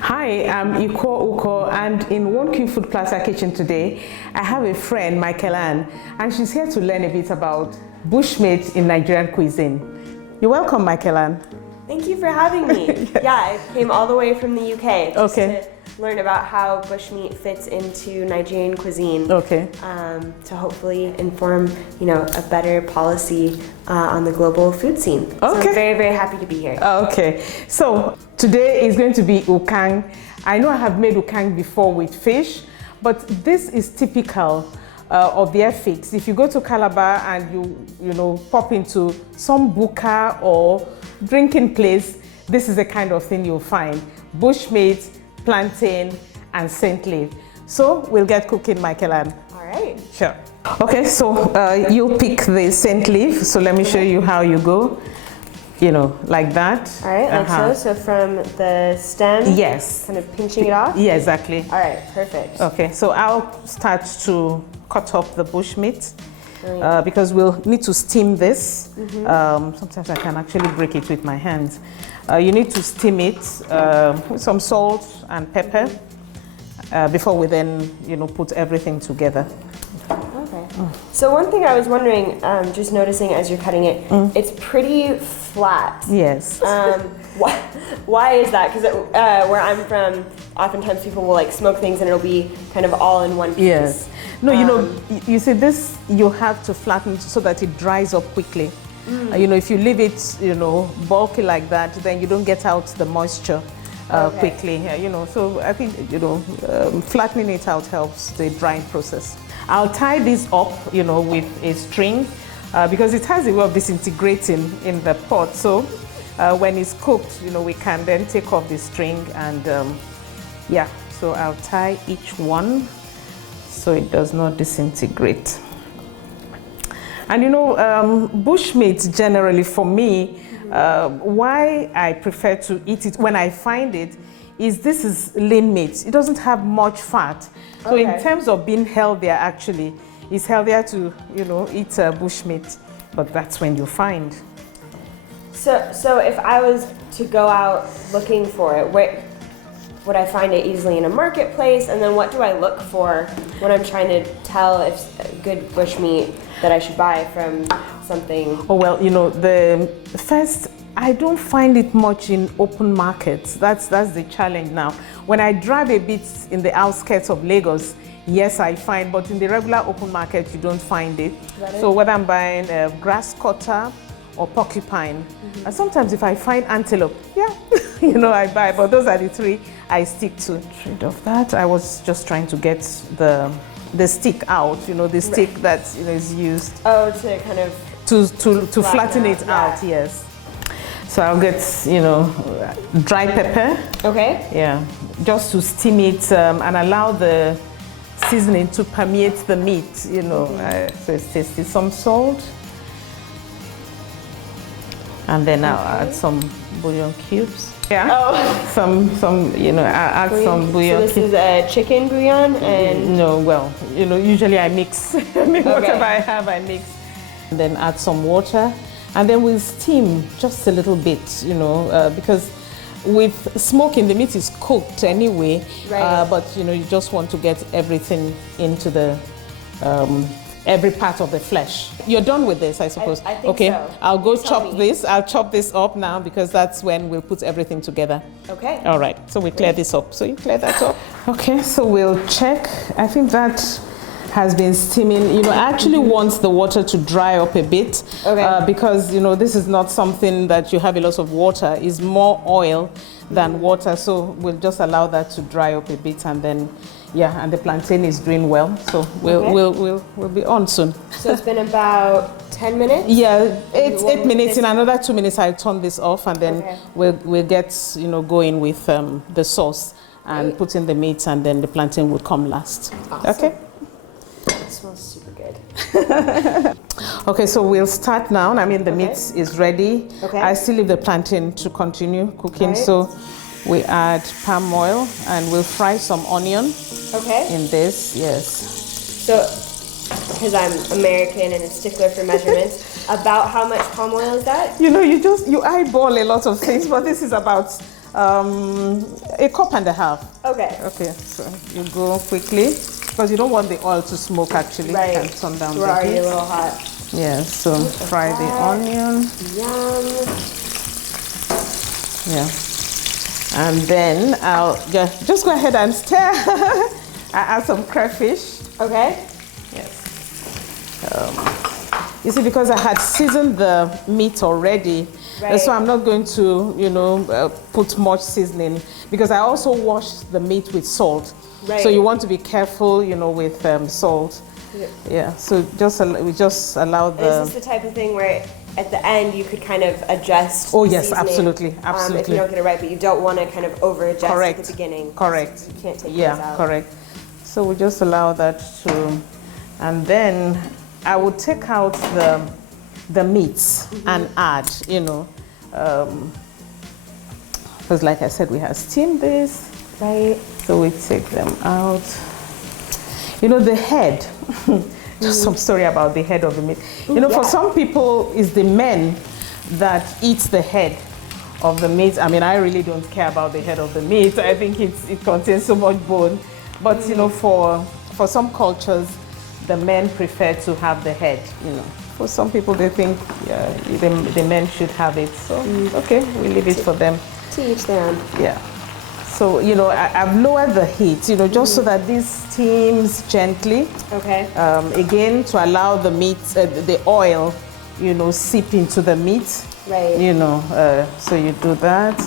Hi, I'm Uko, and in 1QFoodplatter kitchen today, I have a friend, Michealanne, and she's here to learn a bit about bushmeat in Nigerian cuisine. You're welcome, Michealanne. Thank you for having me. Yeah, I came all the way from the UK just to learn about how bushmeat fits into Nigerian cuisine. To hopefully inform, a better policy on the global food scene. So I'm very, very happy to be here. So today is going to be ukang. I know I have made ukang before with fish, but this is typical of their fix. If you go to Calabar and you pop into some buka or drinking place, this is the kind of thing you'll find: bushmeat, plantain, and scent leaf. So we'll get cooking, Michealanne. All right. Sure. Okay, so you pick the scent leaf. So let me show you how you go. Like that. All right, like so. So from the stem. Yes. Kind of pinching it off. Yeah, exactly. All right, perfect. Okay, so I'll start to cut up the bushmeat. Because we'll need to steam this. Sometimes I can actually break it with my hands. You need to steam it with some salt and pepper before we then, put everything together. Okay. So one thing I was wondering, just noticing as you're cutting it, it's pretty flat. Yes. Why is that? Because where I'm from, oftentimes people will smoke things and it'll be kind of all in one piece. Yes. No, you see this, you have to flatten it so that it dries up quickly. If you leave it, bulky like that, then you don't get out the moisture quickly. So I think, flattening it out helps the drying process. I'll tie this up, with a string because it has a way of disintegrating in the pot. So when it's cooked, we can then take off the string and so I'll tie each one so it does not disintegrate. And bushmeat generally for me, why I prefer to eat it when I find it is this is lean meat. It doesn't have much fat. So in terms of being healthier, actually, it's healthier to, eat bushmeat, but that's when you find. So if I was to go out looking for it, would I find it easily in a marketplace? And then what do I look for when I'm trying to tell if good bushmeat that I should buy from something? Oh, well, the first, I don't find it much in open markets. That's the challenge now. When I drive a bit in the outskirts of Lagos, yes, I find, but in the regular open market, you don't find it. So whether I'm buying a grass cutter or porcupine, and sometimes if I find antelope, I buy, but those are the three I stick to. Rid of that. I was just trying to get the stick out, the stick that is used. Oh, to kind of to flatten it out, yes. So I'll get dry pepper. Okay. Yeah, just to steam it and allow the seasoning to permeate the meat. So it's tasty. Some salt, and then I'll add some bouillon cubes. Yeah. Oh. Some I'll add some bouillon. So this is a chicken bouillon and. No, well, usually I mix. Whatever I have, I mix. And then add some water, and then we'll steam just a little bit. Because with smoking, the meat is cooked anyway. Right. But you just want to get everything into the. Every part of the flesh. You're done with this, I suppose. I think so. I'll go chop this. I'll chop this up now because that's when we'll put everything together. Okay. All right, so we clear this up. So you clear that up. Okay, so we'll check. I think that has been steaming. I actually want the water to dry up a bit because, this is not something that you have a lot of water. It's more oil than water. So we'll just allow that to dry up a bit and then and the plantain is doing well, so we'll be on soon. So it's been about 10 minutes? Yeah, 8 minutes. In another 2 minutes, I'll turn this off, and then we'll get going with the sauce and put in the meat, and then the plantain will come last. Awesome. Okay. It smells super good. Okay, so we'll start now. The meat is ready. Okay. I still leave the plantain to continue cooking, so we add palm oil, and we'll fry some onion. Okay. In this, yes. So, because I'm American and a stickler for measurements, about how much palm oil is that? You eyeball a lot of things, but this is about A cup and a half. Okay. Okay, so you go quickly because you don't want the oil to smoke actually. Right. And turn down We're the already heat. a little hot. Yeah, so fry the onion. Yum. Yeah. And then I'll just go ahead and stir. I add some crayfish. Okay. Yes. You see, because I had seasoned the meat already, right. So I'm not going to, put much seasoning because I also washed the meat with salt. Right. So you want to be careful, with salt. Yeah. So we just allow the. Is this the type of thing where at the end you could kind of adjust? Oh yes, absolutely. If you don't get it right, but you don't want to kind of over adjust at the beginning. Correct. So you can't take those out. Correct. So we just allow that to, and then I would take out the meats and add, because like I said, we have steamed this, right? So we take them out. The head. Just some story about the head of the meat. For some people, it's the men that eats the head of the meat. I mean, I really don't care about the head of the meat. I think it contains so much bone. But for some cultures, the men prefer to have the head. For some people, they think the men should have it. So okay, we leave it for them. To each their own. Yeah. So I've lowered the heat. Just so that this steams gently. Okay. Again, to allow the meat, the oil, seep into the meat. Right. So you do that.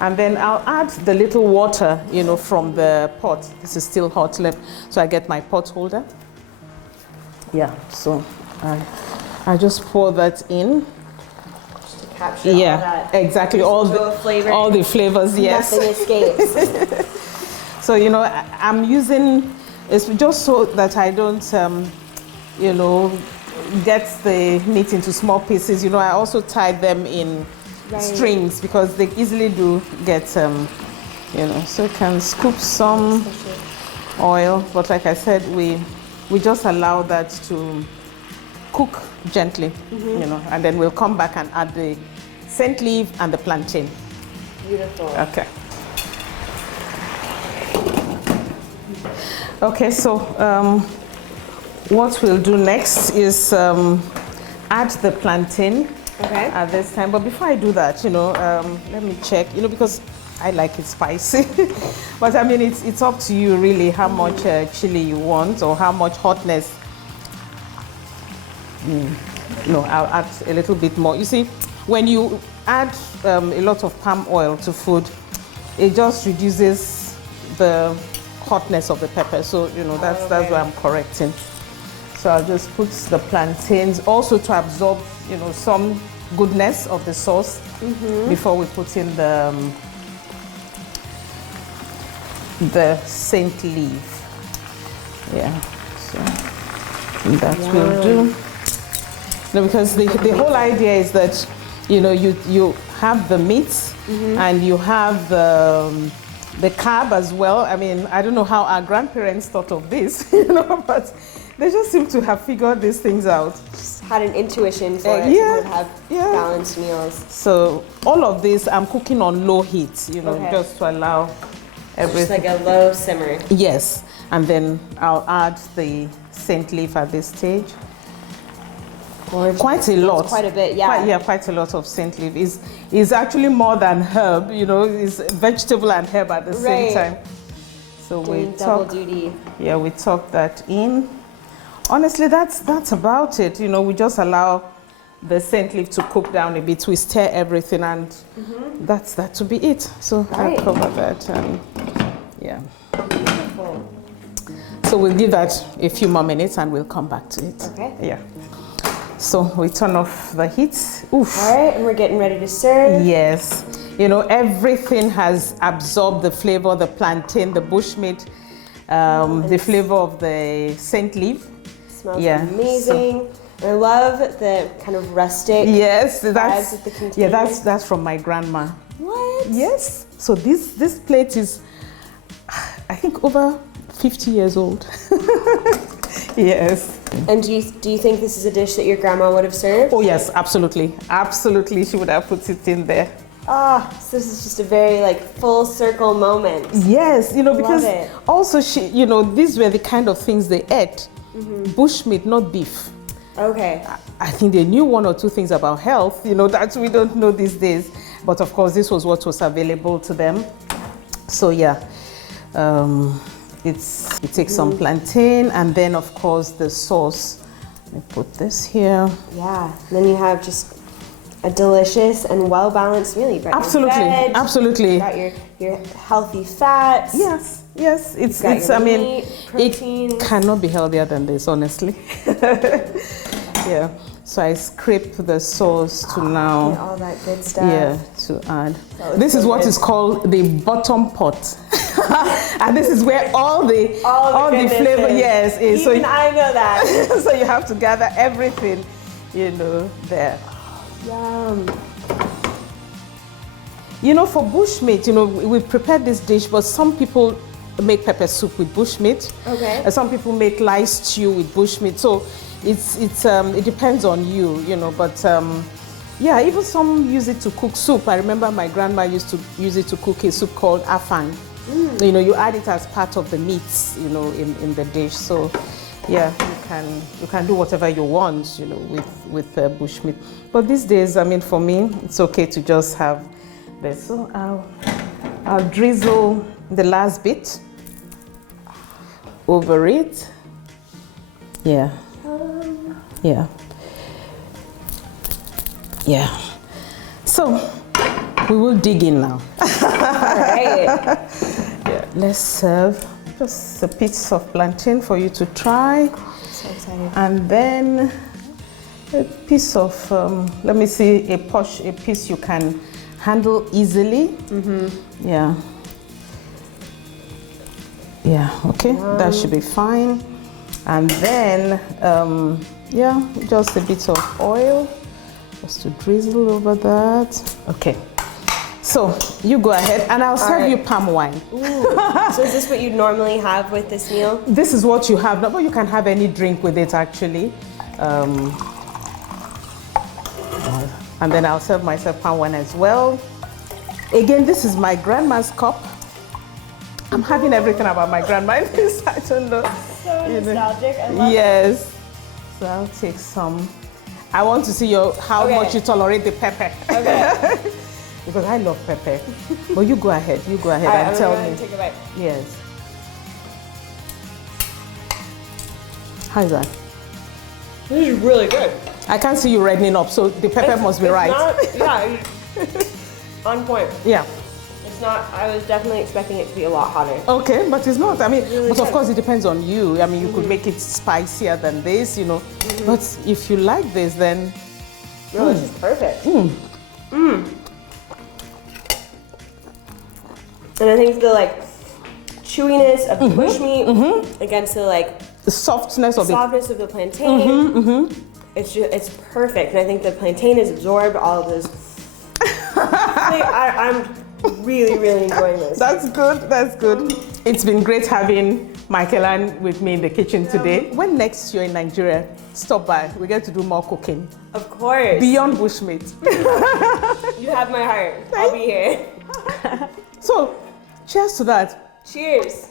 And then I'll add the little water, from the pot. This is still hot left. So I get my pot holder. Yeah, so I just pour that in. Just to capture all that. Exactly. All the flavors, yes. Nothing escapes. So, I'm using, it's just so that I don't, get the meat into small pieces. I also tie them in strings because they easily do get, so you can scoop some oil. But like I said, we just allow that to cook gently, and then we'll come back and add the scent leaf and the plantain. Beautiful. Okay. Okay, so what we'll do next is add the plantain at this time. But before I do that, let me check, because I like it spicy. But I mean, it's up to you really how much chili you want or how much hotness. I'll add a little bit more. You see, when you add a lot of palm oil to food, it just reduces the hotness of the pepper. So, that's why I'm correcting. So I'll just put the plantains also to absorb, some goodness of the sauce before we put in the scent leaf. Yeah, so that will do. Because the whole idea is that, you have the meat and you have the carb as well. I mean, I don't know how our grandparents thought of this, but they just seem to have figured these things out. Just had an intuition for it to have balanced meals. So all of this, I'm cooking on low heat, just to allow everything. Just like a low simmer. Yes, and then I'll add the scent leaf at this stage. Gorgeous. Quite a lot. That's quite a bit, yeah. Quite a lot of scent leaf. Is actually more than herb, it's vegetable and herb at the same time. So we double duty. Yeah, we tuck that in. Honestly, that's about it. We just allow the scent leaf to cook down a bit. We stir everything, and that's that to be it. So I'll cover that, and yeah. Beautiful. So we'll give that a few more minutes, and we'll come back to it. Okay. Yeah. So we turn off the heat. Oof. All right, and we're getting ready to serve. Yes. Everything has absorbed the flavor, the plantain, the bushmeat, the flavor of the scent leaf. Smells amazing. I love the kind of rustic vibes of the container. That's from my grandma. What? Yes. So this plate is, I think, over 50 years old. Yes. And do you think this is a dish that your grandma would have served? Oh yes, absolutely. Absolutely, she would have put it in there. So this is just a very like full circle moment. Yes, you know, because Love it. also you know, these were the kind of things they ate. Bushmeat, not beef. Okay. I think they knew one or two things about health, you know, that we don't know these days. But of course, this was what was available to them. So yeah, it takes some plantain, and then of course the sauce. Let me put this here. Yeah, and then you have just a delicious and well-balanced meal. You've got Absolutely, your veg, absolutely. You've got your healthy fats. Yes, yes. It's your I mean, meat, protein. it cannot be healthier than this, honestly. Yeah. So I scrape the sauce to now. Yeah, all that good stuff. Yeah, to add. This is what is called the bottom pot. And this is where all the flavor, yes, is. Even so I know that. So you have to gather everything, you know, there. Yum. You know, for bushmeat, you know, we prepared this dish, but some people make pepper soup with bushmeat. Okay. And some people make lice stew with bushmeat. So it depends on you, you know, but yeah, even some use it to cook soup. I remember my grandma used to use it to cook a soup called afang. You know, you add it as part of the meats, you know, in the dish. So yeah, you can do whatever you want, you know, with bushmeat. But these days, I mean, for me, it's okay to just have this. So I'll drizzle the last bit over it. Yeah. Yeah. Yeah. So we will dig in now. All right. Yeah. Let's serve just a piece of plantain for you to try. So excited. And then a piece of, let me see, a piece you can handle easily. Yeah. Yeah, okay, that should be fine. And then, yeah, just a bit of oil, just to drizzle over that. Okay, so you go ahead, and I'll serve you palm wine. So is this what you normally have with this meal? This is what you have, but you can have any drink with it, actually. And then I'll serve myself palm wine as well. Again, this is my grandma's cup. I'm having everything about my grandma in this. I don't know. So nostalgic. I love Yes. So I'll take some. I want to see how much you tolerate the pepper. Okay. Because I love pepper. But you go ahead. You go ahead and tell me. Take a bite. Yes. How's that? This is really good. I can't see you reddening up, so the pepper must be right. Yeah. On point. Yeah. It's not, I was definitely expecting it to be a lot hotter. Okay, but it's not. I mean, really but good. of course it depends on you. I mean, you could make it spicier than this, you know. But if you like this, then... No, this is perfect. And I think the like chewiness of the bushmeat against the the softness of softness of the plantain. It's perfect. And I think the plantain has absorbed all of this. I'm really, really enjoying this. That's good. That's good. It's been great having Michealanne with me in the kitchen today. When next you're in Nigeria, stop by. We get to do more cooking. Of course. Beyond bushmeat. You have my heart. I'll be here. So, cheers to that. Cheers.